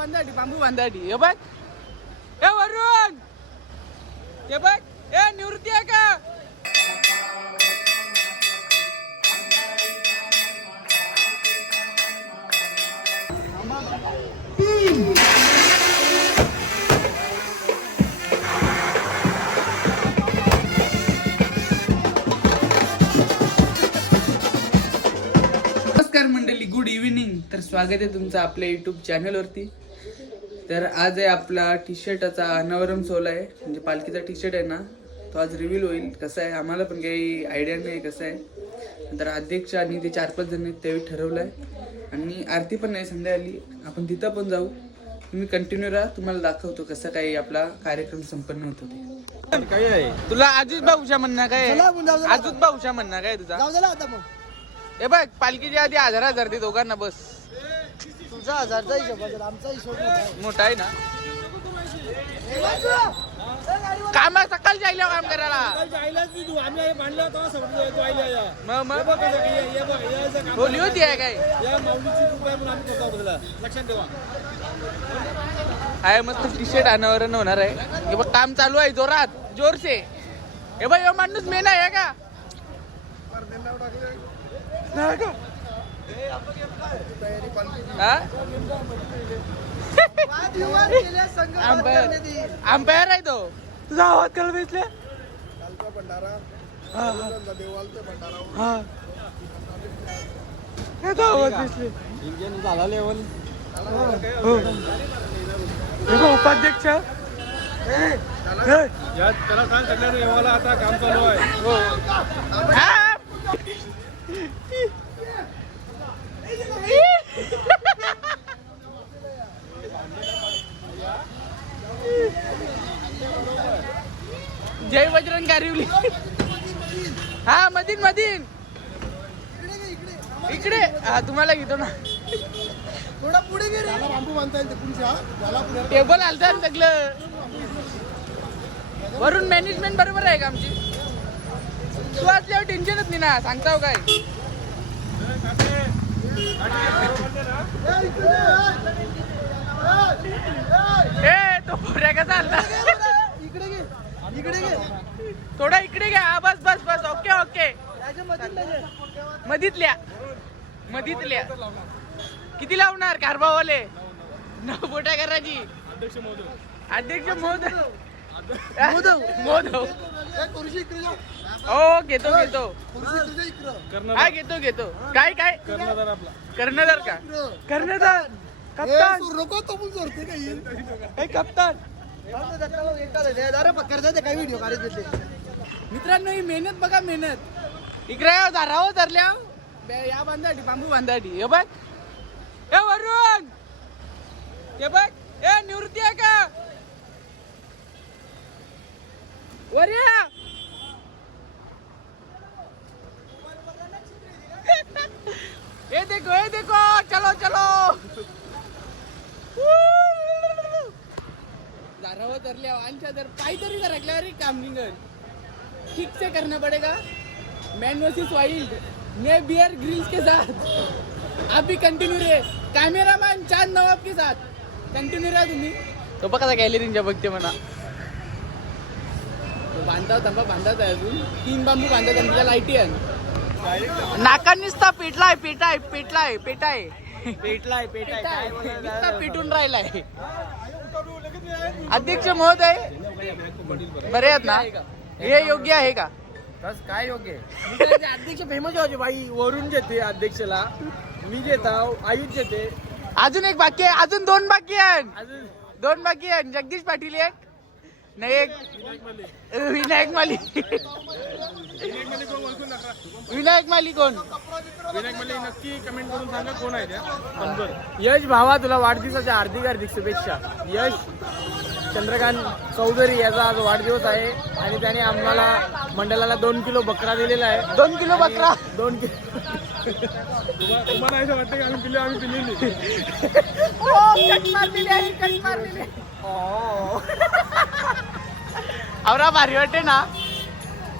बांधाडी बांबू बांधाडी हे बघ ए वरुण हे बघ ए निवृत्ती आहे का नमस्कार मंडळी, गुड इव्हिनिंग. तर स्वागत आहे तुमचं आपल्या युट्यूब चॅनलवरती. तर आज आहे आपला टी शर्टाचा अनावरण सोहळा आहे, म्हणजे पालखीचा टी शर्ट आहे ना, तो आज रिव्हील होईल. कसं आहे आम्हाला पण काही आयडिया नाही कसं आहे. तर अध्यक्ष आणि ते 4-5 जण आहेत त्यावेळी ठरवलं आहे. आणि आरती पण नाही संध्याकाळी, आपण तिथं पण जाऊ. तुम्ही कंटिन्यू राहा, तुम्हाला दाखवतो कसं काही आपला कार्यक्रम संपन्न होतो ते. काय आहे तुला अजित भाऊच्या म्हणणं काय, अजित भाऊच्या म्हणणं काय तुझा? हे बघ पालखीच्या आधी 1000 ते दोघांना बस. तुझा 1000चा हिशोब, आमचा हिशोब मोठा आहे ना. काम सकाळी जायला काम करायला बोली होती आहे काय आहे. मस्त टी शर्ट अनावरण होणार आहे. हे बघ काम चालू आहे जोरात जोरसे. हे बघ यो माणूस मेन आहे का अंपायर आहे तो. तुझा आवाज कल बेसले आवाज बेसले झाला लेवल उपाध्यक्ष त्याला सांग सगळ्या देवाला आता काम चालू आहे. जय बजरंग गारिवली. हा मधीन मधीन इकडे हा तुम्हाला घेतो ना. थोडा पुढे गे रे, बांबू बांधता येईल तुमच्या टेबल आलता ना सगळं. वरून मॅनेजमेंट बरोबर आहे का आमची? तू असल्यावर टेन्शनच नाही ना, सांगताव काय. ए तो पुऱ्या कसा आलता. इकडे घे, इकडे घे, थोडा इकडे घ्या. बस बस बस ओके ओके. मधीतल्या मधीतल्या किती लावणार कारभावाले 9 बोटा करायची. अध्यक्ष महोदय मोदव हो घेतो घेतो. हा घेतो घेतो. काय काय कर्णधार का कर्णधार कप्तान नको तो पण जोरते काही कप्तान. काही व्हिडिओ काढत मित्रांनो ही मेहनत बघा मेहनत. इकडे धाराव धरल्या या बांधाडी बांबू बांधाडी. हे बघ ए वरुण हे बघ ए निवृत्ती आहे का वरिया. ये देखो चलो चलो. धाराव धरल्या आमच्या जर काहीतरी धरल्यावर काम निघल. ठीक से करना पड़ेगा. मैन वर्सेस वाइल्ड मैं बियर ग्रिल्स के साथ आप भी कंटिन्यू रहे. कॅमेरामॅन चांद नवाब के साथ कंटिन्यू रहा तुम्ही. तो बघा गॅलरीच्या बघते म्हणा. बांधतात थांबा बांधतात आहे अजून 3 बांबू बांधतात आणि तिला लाईटी आहे. नाका निसता पेटलाय पेटाय पेटलाय पेटाय पेटलाय पेटाय निसता पेटून राहिलाय. अध्यक्ष महोदय बरे आहेत ना? हे योग्य आहे का? बस काय योग्य आहे. अध्यक्ष फेमस होते भाई. वरून घेते अध्यक्षला, मी घेता आयुष घेते. अजून एक बाकी आहे. अजून 2 बाकी आहेत. अजून 2 बाकी आहेत. जगदीश पाटील एक नाही एक विनायक माली. विनायक माली कोण? विनायक मले नक्की कमेंट करून सांगा कोण आहे त्या. नंबर यश भावा तुला वाढदिवसाच्या हार्दिक शुभेच्छा. यश चंद्रकांत चौधरी याचा आज वाढदिवस आहे आणि त्याने आम्हाला मंडळाला 2 किलो बकरा दिलेला आहे. 2 किलो बकरा 2 किलो. तुम्हाला असं वाटतं की आम्ही दिलेली आवरा भारी वाटते ना.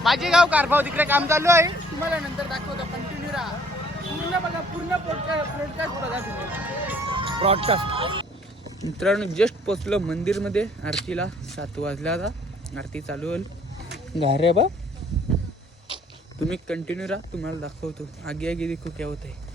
माझे गाव कारभाव तिकडे काम चालू आहे. तुम्हाला नंतर दाखवतो. कंटिन्यू राहा. पूर्ण बघा पूर्ण ब्रॉडकास्ट बघा तुम्ही. ब्रॉडकास्ट मित्रांनो जस्ट पोचलो मंदिरमध्ये आरतीला. 7 वाजला आता. आरती चालू होईल. गारे बा तुम्ही कंटिन्यू राहा, तुम्हाला दाखवतो आगे आगे देखो क्या होत आहे.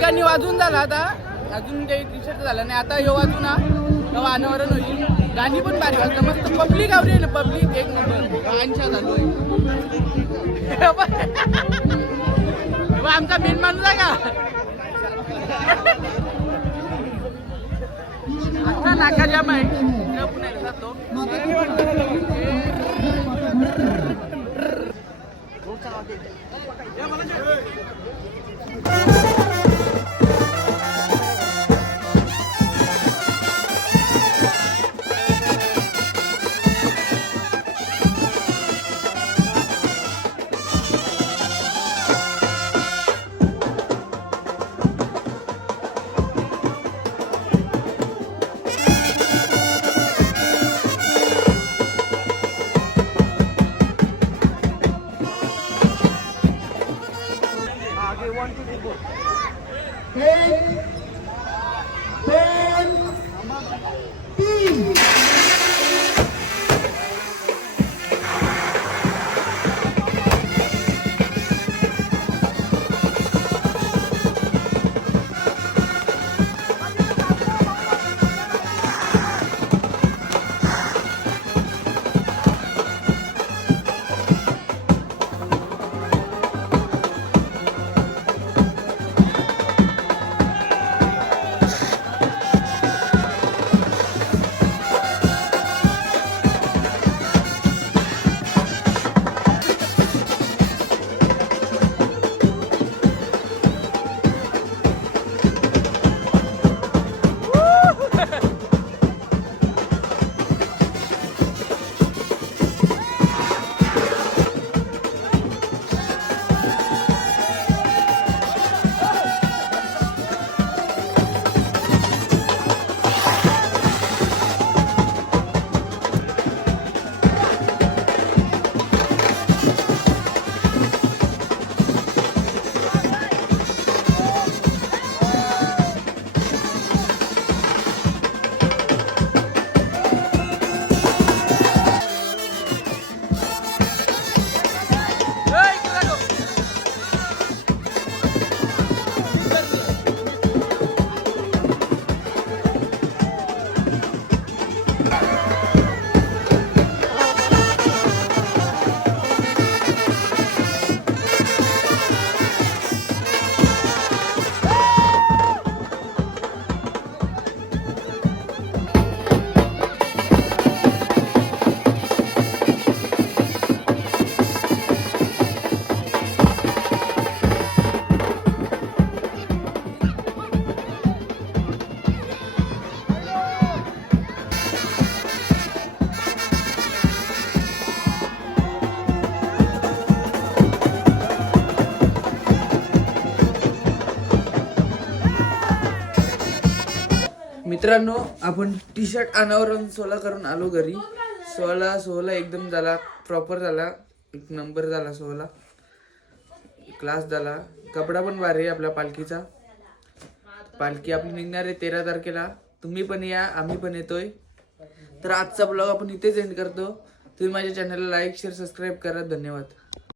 गाणी वाजून झाला आता, अजून काही टी शर्ट झालं नाही. आता हे वाजून ना तेव्हा अनावरण होईल. गाणी पण भारी वाजतं, मस्त पब्लिक आवडी आहे ना, पब्लिक एक नंबर. गांच्या झालो आमचा मेन माणूस आहे का आता नाका जाम आहे. पुन्हा जातो मित्रांनो आपण टी शर्ट अनावरण 16 करून आलो घरी. 16 एकदम झाला, प्रॉपर झाला, एक नंबर झाला. 16 क्लास झाला. कपडा पण भारी आहे आपल्या पालखीचा. पालखी आपली निघणार आहे 13 तारखेला. तुम्ही पण या, आम्ही पण येतोय. तर आजचा ब्लॉग आपण इथेच एंड करतो. तुम्ही माझ्या चॅनलला लाईक शेअर सबस्क्राईब करा. धन्यवाद.